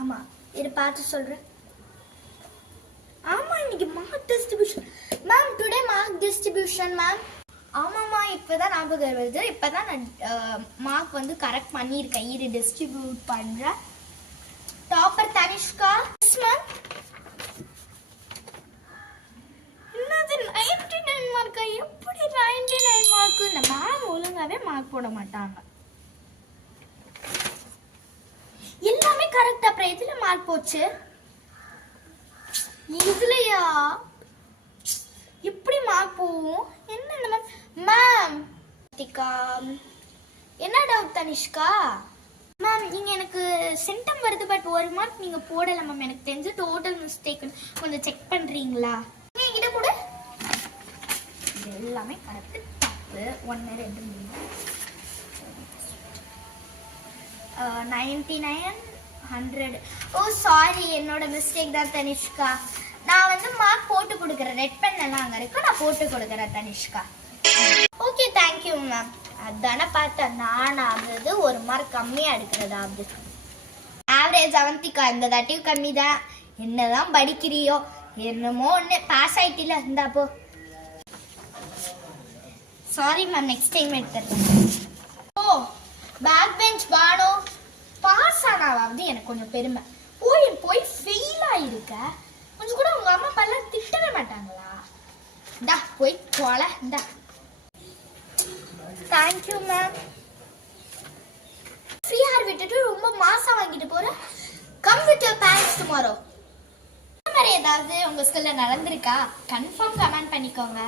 ஆமாம் இதை பார்த்து சொல்கிறேன். ஆமாம் இன்னைக்கு mark distribution ma'am. Today mark distribution ma'am. ஆமாம்மா இப்போ தான் ஞாபகம் வருது. இப்போ தான் நான் மார்க் வந்து கரெக்ட் பண்ணியிருக்கேன். இது டிஸ்ட்ரிபியூட் பண்ணுறேன். டாப்பர் தனிஷ்கா. Yes ma'am. என்னது 99 மார்க்கா? எப்படி 99 மார்க்கு? இந்த மேம் ஒழுங்காகவே மார்க் போட மாட்டாங்க. எல்லாமே கரெக்ட். அப்புறம் எதில் மார்க் போச்சு? இதுலையா? எப்படி மார்க் போகும்? என்ன மேம்? என்ன டவுட் தனிஷ்கா? மேம் நீங்கள் எனக்கு சென்டம் வருது, பட் 1 மார்க் நீங்கள் போடலை மேம். எனக்கு தெரிஞ்சு டோட்டல் மிஸ்டேக். கொஞ்சம் செக் பண்ணுறீங்களா? நீங்கள் என்கிட்ட கூட எல்லாமே கரெக்டு. தப்பு 1 2 99 100. ஓ சாரி, என்னோட மிஸ்டேக் தான் தனிஷ்கா. நான் வந்து மார்க் போட்டு கொடுக்குறேன். ரெட் பென் எல்லாம் அங்கே இருக்கு, நான் போட்டு கொடுக்குறேன் தனிஷ்கா. Okay thank you ma'am. அதானே பார்த்தேன் நான் ஆகுது 1 மார்க் கம்மியாக எடுக்கிறதாவது. ஆவரேஜ் அவந்திக்கா இந்த தாட்டியும் கம்மி தான். என்னதான் படிக்கிறியோ என்னமோ ஒன்று. பாஸ் ஆகிட்டில இருந்தாப்போ. சாரி மேம், நெக்ஸ்ட் டைம் எடுத்துறேன். ஓ பேக் பெஞ்ச் பானோ பாஸ் ஆனாவது எனக்கு கொஞ்சம் பெருமை. போய் ஃபெயில் ஆகிருக்க. கொஞ்சம் கூட உங்கள் அம்மா அப்பெல்லாம் திட்டவே மாட்டாங்களா? இந்தா போய் கொலை. இந்தா தேங்க்யூ மேம். ஃப்ரீயாக விட்டுட்டு ரொம்ப மாசம் வாங்கிட்டு போகிறேன். Come with your parents tomorrow. இந்த மாதிரி ஏதாவது உங்கள் ஸ்கூலில் நடந்திருக்கா? கன்ஃபார்ம் கமெண்ட் பண்ணிக்கோங்க.